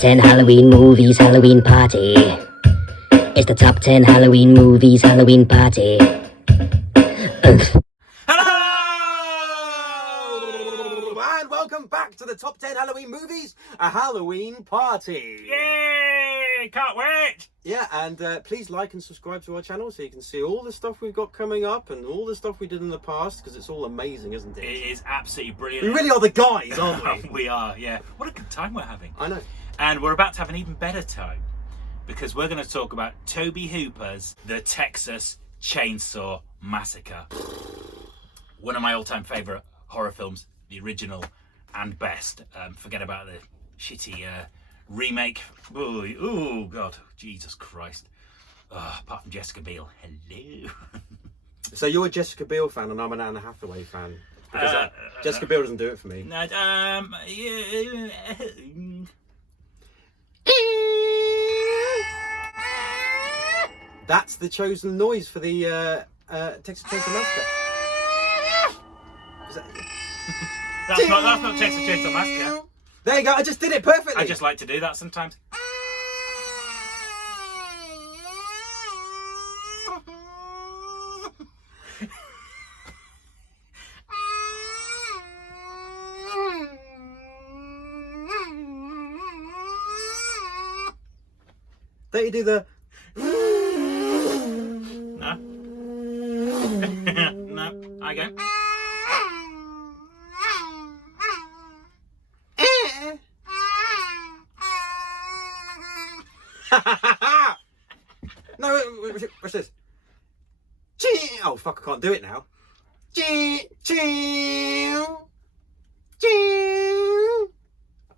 10 Halloween movies, Halloween party. It's the top 10 Halloween movies, Halloween party. Hello! And welcome back to the top 10 Halloween movies, a Halloween party. Yay! Can't wait! Yeah, and please like and subscribe to our channel so you can see all the stuff we've got coming up and all the stuff we did in the past, because it's all amazing, isn't it? It is absolutely brilliant. We really are the guys, aren't we? We are, yeah. What a good time we're having. I know. And we're about to have an even better time, because we're going to talk about Tobe Hooper's The Texas Chainsaw Massacre. One of my all-time favourite horror films, the original and best. Forget about the shitty remake. Oh God, Jesus Christ. Apart from Jessica Biel. Hello. So you're a Jessica Biel fan and I'm an Anne Hathaway fan. Because Jessica Biel doesn't do it for me. No, That's the chosen noise for the Texas Chain Saw Massacre. Is that... that's not Texas Chain Saw Massacre. There you go, I just did it perfectly. I just like to do that sometimes. Don't you do the... No. No, I go. No, what's this? Oh fuck, I can't do it now. Oh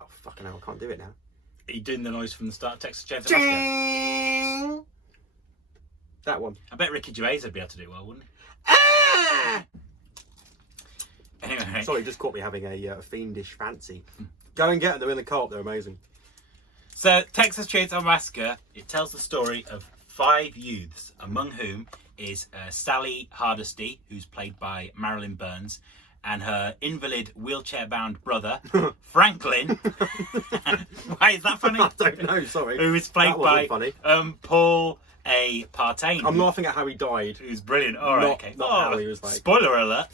fucking hell, I can't do it now. Are you doing the noise from the start of Texas Chain Saw Massacre? That one. I bet Ricky Gervais would be able to do it well, wouldn't he? Anyway. Sorry, it just caught me having a fiendish fancy. Go and get them in the co-op, they're amazing. So, Texas Chain Saw Massacre, it tells the story of 5 youths, among whom is Sally Hardesty, who's played by Marilyn Burns, and her invalid, wheelchair-bound brother, Franklin. Why is that funny? I don't know, sorry. Who is played by funny. Paul A. Partain. I'm laughing at how he died. Who's brilliant. All right, okay. Not how he was like... Spoiler alert.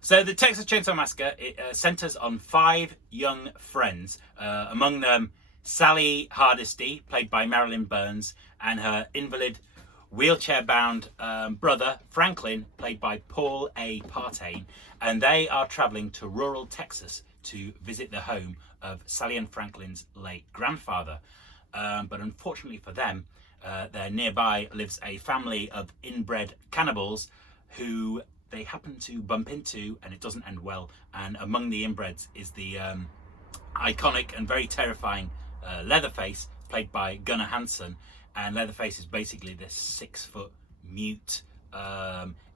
So the Texas Chain Saw Massacre, it centres on 5 young friends, among them Sally Hardesty, played by Marilyn Burns, and her invalid, wheelchair-bound brother, Franklin, played by Paul A. Partain, and they are travelling to rural Texas to visit the home of Sally and Franklin's late grandfather. But unfortunately for them, there nearby lives a family of inbred cannibals who they happen to bump into, and it doesn't end well. And among the inbreds is the iconic and very terrifying Leatherface, played by Gunnar Hansen. And Leatherface is basically this 6-foot mute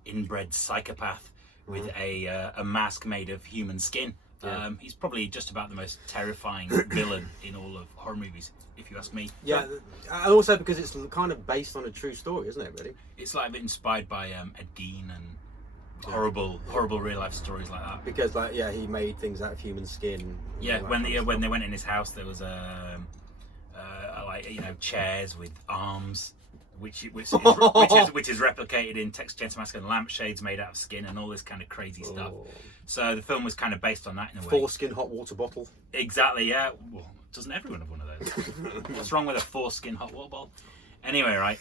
inbred psychopath with a mask made of human skin. Yeah. He's probably just about the most terrifying villain in all of horror movies, if you ask me. Yeah, and also because it's kind of based on a true story, isn't it, really? It's like a bit inspired by Ed Gein and horrible real life stories like that. Because, like, yeah, he made things out of human skin. Yeah, when they went in his house, there was like, you know, chairs with arms, which is replicated in Texas Chain Saw Massacre, and lampshades made out of skin and all this kind of crazy stuff. So the film was kind of based on that in a way. Foreskin hot water bottle. Exactly, yeah. Well, doesn't everyone have one of those? What's wrong with a foreskin hot water bottle? Anyway, right.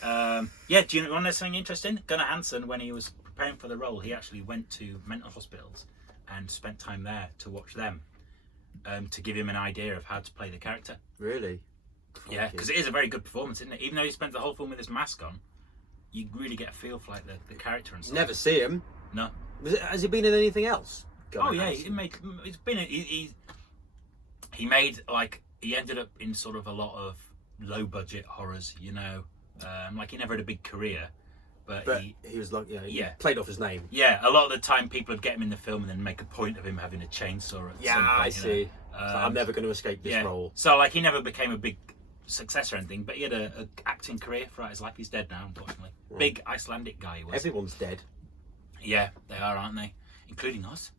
Yeah, do you want to know something interesting? Gunnar Hansen, when he was preparing for the role, he actually went to mental hospitals and spent time there to watch them, to give him an idea of how to play the character. Really? Yeah, because it is a very good performance, isn't it? Even though he spent the whole film with his mask on, you really get a feel for like the character and stuff. Never see him. No. Has he been in anything else? Oh yeah, he made, like, he ended up in sort of a lot of low budget horrors, you know. Like, he never had a big career, but he was like, he played off his name. Yeah, a lot of the time people would get him in the film and then make a point of him having a chainsaw at some point. I see. So I'm never going to escape this role. So, like, he never became a big success or anything, but he had a acting career throughout his life. He's dead now, unfortunately. Big Icelandic guy he was. Everyone's dead. Yeah, they are, aren't they? Including us.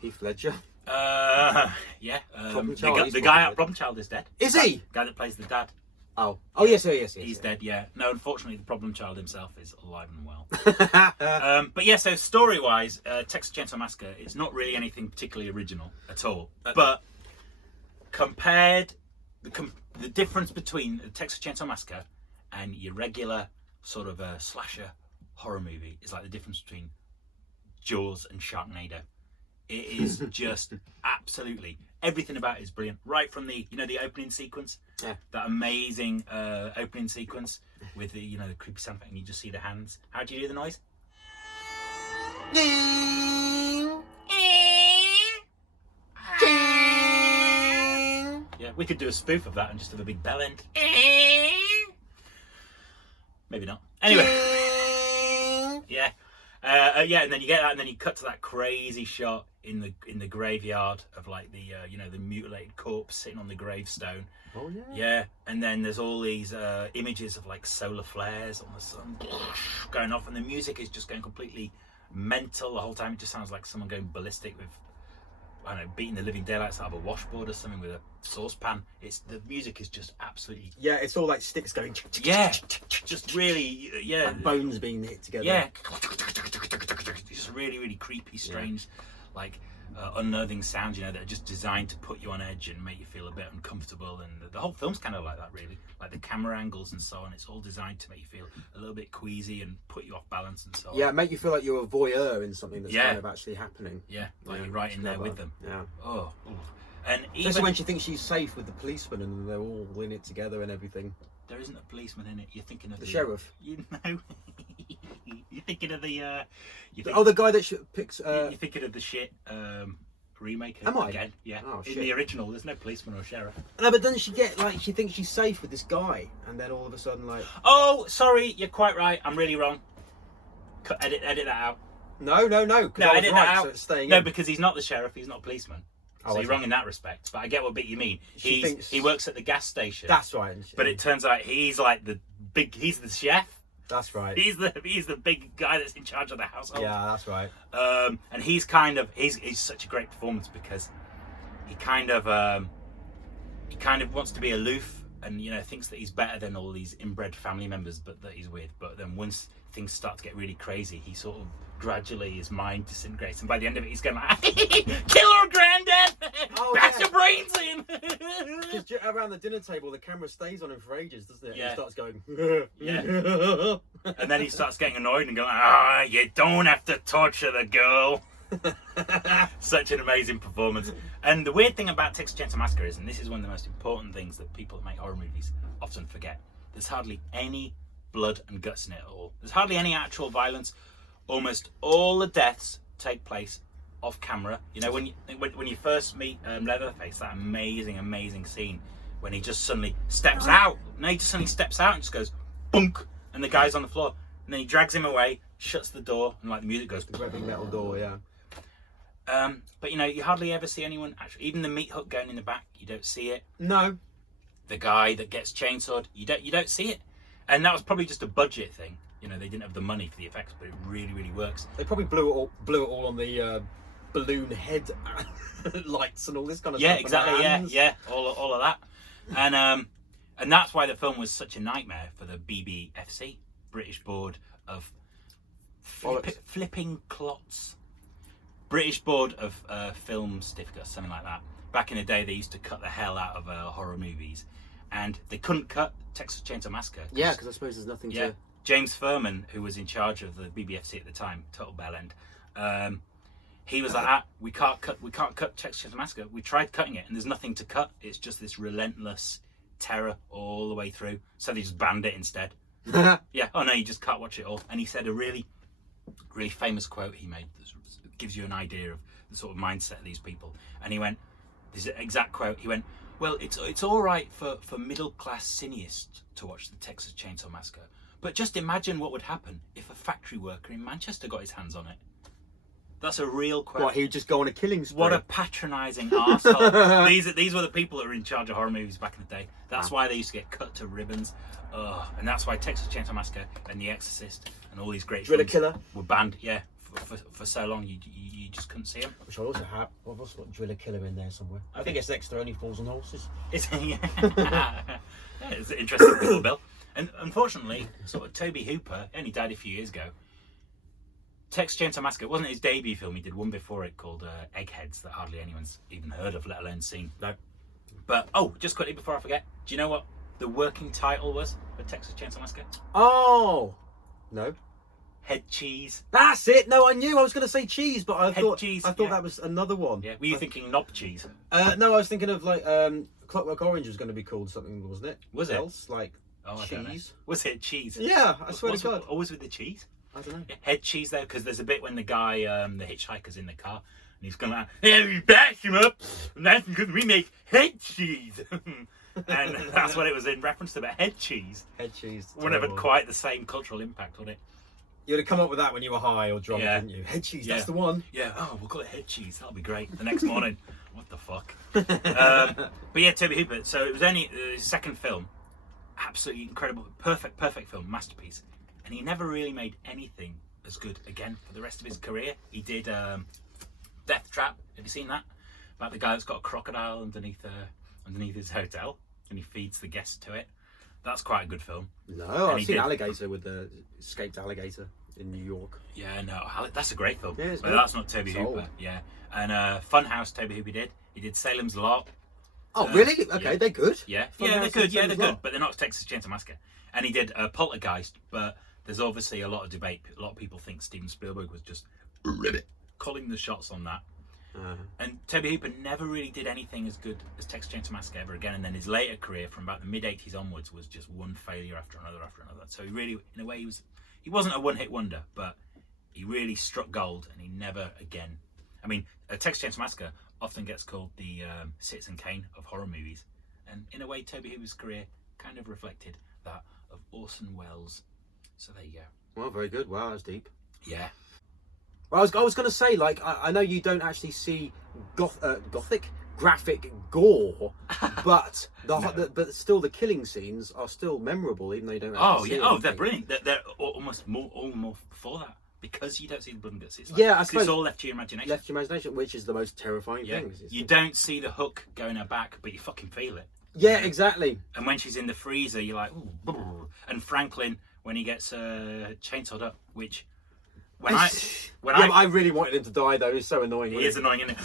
Heath Ledger. Yeah. Problem Child, The guy out Problem Child is dead. Is he? Guy that plays the dad. Oh, yes. He's dead, yeah. No, unfortunately, the Problem Child himself is alive and well. But yeah, so story-wise, Texas Chainsaw Massacre, it's not really anything particularly original at all. But compared, the difference between the Texas Chainsaw Massacre and your regular sort of slasher horror movie is like the difference between Jaws and Sharknado. It is just absolutely everything about it is brilliant. Right from the the opening sequence, that amazing opening sequence with the the creepy sound effect, and you just see the hands. How do you do the noise? Yeah, we could do a spoof of that and just have a big bell end. Maybe not. Anyway, yeah. And then you get that, and then you cut to that crazy shot in the graveyard of like the the mutilated corpse sitting on the gravestone. Oh yeah. Yeah, and then there's all these images of like solar flares on the sun going off, and the music is just going completely mental the whole time. It just sounds like someone going ballistic with, I don't know, beating the living daylights out of a washboard or something with a saucepan. The music is just absolutely. Yeah, it's all like sticks going. Yeah, just really, yeah. Like bones being hit together. Yeah. Just really, really creepy, strange, like unnerving sounds, that are just designed to put you on edge and make you feel a bit uncomfortable. And the whole film's kind of like that, really. Like the camera angles and so on. It's all designed to make you feel a little bit queasy and put you off balance and so on. Yeah, make you feel like you're a voyeur in something that's kind of actually happening. Yeah, like you're right in there with them. Yeah. Oh. And even especially when she thinks she's safe with the policeman and they're all in it together and everything. There isn't a policeman in it. You're thinking of the sheriff. You're thinking of the. The guy that picks. You're thinking of the shit remake. Am I? Again? Yeah. Oh, in the original, there's no policeman or sheriff. No, but doesn't she get like she thinks she's safe with this guy, and then all of a sudden like. Oh, sorry, you're quite right. I'm really wrong. Edit that out. No. No, edit that out. So it's staying no, in. because he's not the sheriff. He's not a policeman. So you're wrong in that respect, but I get what bit you mean. He works at the gas station. That's right. But it turns out he's like he's the chef. That's right. He's the big guy that's in charge of the household. Yeah, that's right. And he's such a great performance because he kind of wants to be aloof and thinks that he's better than all these inbred family members, but that he's weird. But then once things start to get really crazy, he sort of gradually his mind disintegrates, and by the end of it, he's going like, "Kill her, Granddad! Bash your brains in!" Because around the dinner table, the camera stays on him for ages, doesn't it? Yeah. And he starts going. Yeah. And then he starts getting annoyed and going, you don't have to torture the girl. Such an amazing performance. And the weird thing about Texas Chainsaw Massacre is, and this is one of the most important things that people that make horror movies often forget, there's hardly any blood and guts in it at all. There's hardly any actual violence. Almost all the deaths take place off camera. When you first meet Leatherface, that amazing scene when he just suddenly steps out. No, he just suddenly steps out and just goes bunk, and the guy's on the floor. And then he drags him away, shuts the door, and like the music goes. The great big metal door, yeah. But you hardly ever see anyone actually. Even the meat hook going in the back, you don't see it. No. The guy that gets chainsawed, you don't see it. And that was probably just a budget thing. They didn't have the money for the effects, but it really works. They probably blew it all on the balloon head lights and all this kind of stuff. Yeah, exactly. Yeah, all of that. And that's why the film was such a nightmare for the BBFC, British Board of Flipping Clots. British Board of Film Certificates, something like that. Back in the day, they used to cut the hell out of horror movies, and they couldn't cut Texas Chainsaw Massacre. Yeah, because I suppose there's nothing to. James Furman, who was in charge of the BBFC at the time, total bellend, he was like, we can't cut Texas Chainsaw Massacre. We tried cutting it, and there's nothing to cut. It's just this relentless terror all the way through. So they just banned it instead. Yeah. Oh no, you just can't watch it all. And he said a really famous quote he made that gives you an idea of the sort of mindset of these people. And he went, this is an exact quote. He went, "Well, it's all right for middle class cineasts to watch the Texas Chainsaw Massacre. But just imagine what would happen if a factory worker in Manchester got his hands on it." That's a real quote. What, he would just go on a killing spree? What a patronising arsehole. These were the people that were in charge of horror movies back in the day. That's why they used to get cut to ribbons. And that's why Texas Chainsaw Massacre and The Exorcist and all these great Driller films Killer were banned. Yeah, for so long you just couldn't see him. Which I also have. I've also got Driller Killer in there somewhere. I think it's extra only falls on horses. It's an interesting little bill. And unfortunately, sort of Tobe Hooper only died a few years ago. Texas Chain Saw Massacre wasn't his debut film. He did one before it called Eggheads that hardly anyone's even heard of, let alone seen. No. But just quickly before I forget, do you know what the working title was for Texas Chain Saw Massacre? Oh no. Head Cheese. That's it. No, I knew I was going to say cheese, but I thought that was another one. Yeah. Were you thinking knob cheese? No, I was thinking of like Clockwork Orange was going to be called something, wasn't it? Was it? Else like cheese? Was it cheese? Yeah, I swear to God. Always with the cheese. I don't know. Yeah, head cheese though, because there's a bit when the guy, the hitchhiker's in the car, and he's going like, "Yeah, we bash him up, and that's because we make head cheese." And that's what it was in reference to, but head cheese. Head cheese. Wouldn't have had quite the same cultural impact, would it? You'd have come up with that when you were high or drunk, Yeah. didn't you? Head cheese, that's the one. Yeah, we'll call it head cheese. That'll be great. The next morning. What the fuck? But yeah, Tobe Hooper. So it was only his second film. Absolutely incredible. Perfect film. Masterpiece. And he never really made anything as good again for the rest of his career. He did Death Trap. Have you seen that? About the guy that's got a crocodile underneath his hotel and he feeds the guests to it. That's quite a good film. No, I've seen Alligator with the escaped alligator in New York. Yeah, no, that's a great film. Yeah, but that's not Tobe Hooper. Yeah, and Funhouse Tobe Hooper did. He did Salem's Lot. Oh, really? Okay, yeah. they're good. Yeah, Funhouse they're good. Yeah, they're Salem's good. Lot. But they're not Texas Chain Saw Massacre. And he did Poltergeist. But there's obviously a lot of debate. A lot of people think Steven Spielberg was just calling the shots on that. And Tobe Hooper never really did anything as good as Texas Chain Saw Massacre ever again. And then his later career, from about the mid-80s onwards, was just one failure after another. So he really, in a way, he wasn't a one-hit wonder, but he really struck gold, and he never again. I mean, Texas Chain Saw Massacre often gets called the Citizen Kane of horror movies, and in a way, Tobe Hooper's career kind of reflected that of Orson Welles. So there you go. Well, very good. Wow, that's deep. Yeah. Well, I was going to say, like, I know you don't actually see gothic graphic gore, but but still the killing scenes are still memorable, even though you don't. Actually see anything. They're brilliant. They're almost more for that, because you don't see the blood and guts. It's I suppose it's all left to your imagination. Left to your imagination, which is the most terrifying thing. You don't see the hook going her back, but you fucking feel it. Yeah, exactly. And when she's in the freezer, you're like, ooh, brr. And Franklin, when he gets chainsawed up, which I really wanted him to die though. It's so annoying. He is annoying, isn't it?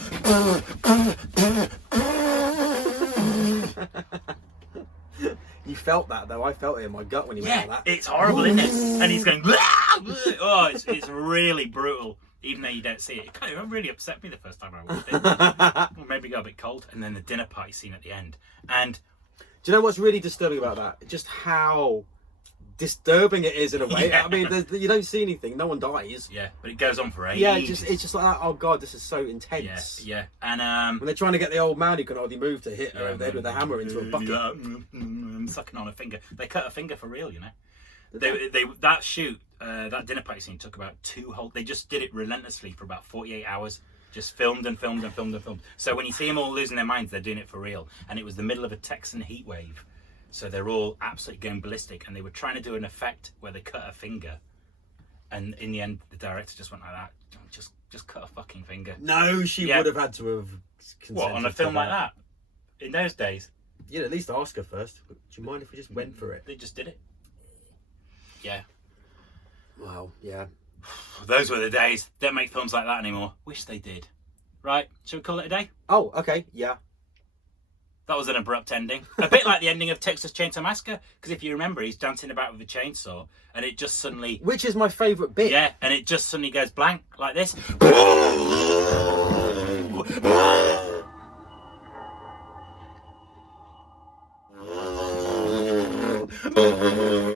You felt that though. I felt it in my gut when he went like that. It's horrible, isn't it? And he's going, oh, it's really brutal. Even though you don't see it, it kind of really upset me the first time I watched it. Well, maybe got a bit cold. And then the dinner party scene at the end. And do you know what's really disturbing about that? Just how disturbing it is in a way. Yeah. I mean, you don't see anything. No one dies. Yeah, but it goes on for ages. Yeah, it's just like, oh god, this is so intense. Yeah. And when they're trying to get the old man who can hardly move to hit her over the head with a hammer into a bucket. Sucking on a finger. They cut a finger for real, you know. That shoot, that dinner party scene took about 2 whole. They just did it relentlessly for about 48 hours. Just filmed and filmed and filmed and filmed. So when you see them all losing their minds, they're doing it for real. And it was the middle of a Texan heat wave. So they're all absolutely going ballistic, and they were trying to do an effect where they cut a finger, and in the end, the director just went like that. Just cut a fucking finger. No, she would have had to have. What, on a film like that? In those days, you'd at least ask her first. Do you mind if we just went for it? They just did it. Yeah. Wow. Yeah. Those were the days. Don't make films like that anymore. Wish they did. Right? Should we call it a day? Oh, okay. Yeah. That was an abrupt ending. A bit like the ending of Texas Chain Saw Massacre, because if you remember, he's dancing about with a chainsaw, and it just suddenly... Which is my favourite bit. Yeah, and it just suddenly goes blank, like this.